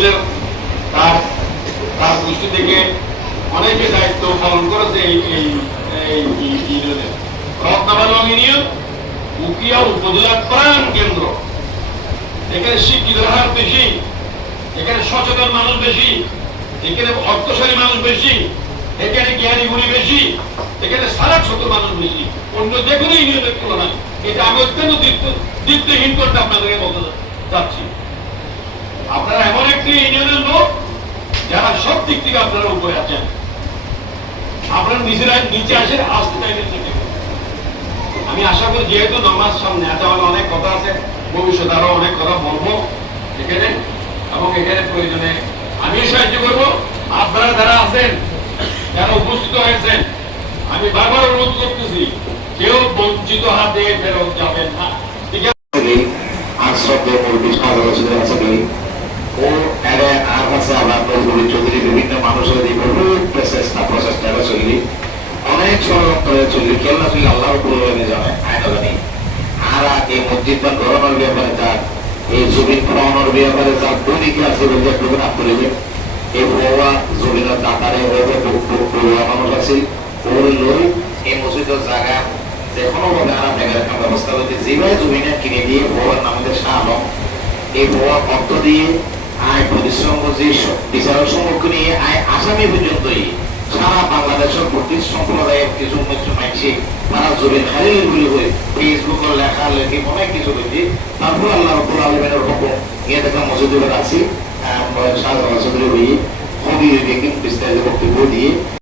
ইউনিয়নের তার তার গোষ্ঠী থেকে অনেকে দায়িত্ব পালন করেছে এই ইউনিয়নে। রত্নাবালং ইউনিয়ন উকিয়া উপজেলার প্রাণ কেন্দ্র। এখানে শিক্ষিতের হার বেশি, এখানে সচেতন মানুষ বেশি, এখানে অর্থশালী মানুষ বেশি, এখানে জ্ঞানী গুণী বেশি, এখানে সারাক শত মানুষ বেশি অন্য যে কোনো ইউনিয়নের তুলনায়। এটা আমি অত্যন্ত দীপ্তহীন করতে আপনাদেরকে বলতে চাচ্ছি। আপনারা এমন একটি ইউনিয়নের লোক যারা সব দিক থেকে আপনারা উপরে আছেন। আপনারা নিজেরা নিচে আসেন, আসতে চাইবেন। আমি আশা করি যেহেতু নামাজ সামনে আছে, আমার অনেক কথা আছে, ভবিষ্যতে আরো অনেক কথা বলবো এখানে, এবং এখানে প্রয়োজনে আমিও সাহায্য করবো। আপনারা যারা আছেন, যারা উপস্থিত হয়েছেন, আমি বারবার অনুরোধ করতেছি, কেউ বঞ্চিত হাতে ফেরত যাবেন না। ঠিক আছে? বিভিন্ন মানুষের অনেক ষড়যন্ত্রে চললি কেউ না চললে আল্লাহ জানে আয়নি। আর এই মসজিদ বা ধরানোর ব্যাপারে তার, এই জমিন খাওয়ানোর ব্যাপারে তার ভূমিকা আছে বলতে একটু নাম করিবে। এই বউয়া জমিনের দাতারে বউয়া মানুষ আছে, ওর লোক এই মসজিদের জায়গা যে কোনো ভাবে আরাম জায়গা রাখার ব্যবস্থা করতে যেভাবে জমিনে কিনে দিয়ে বউয়ার নামে শাহ আলম এই বউয়া অর্থ দিয়ে আয় পরিশ্রম করছে, বিচারের সম্মুখীন নিয়ে আয় আসামি পর্যন্তই সারা বাংলাদেশের ব্রিটিশ সম্প্রদায়ের কিছু মানছে তারা জমিন হারিয়ে গুলি হয়ে ফেসবুকে লেখা লেখি অনেক কিছু হয়েছে। তারপর আল্লাহ রাব্বুল আলামিনের হুকুম নিয়ে দেখা মসজিদে আছি, শাহজালাল চৌধুরী হয়ে বিস্তারিত বক্তব্য দিয়ে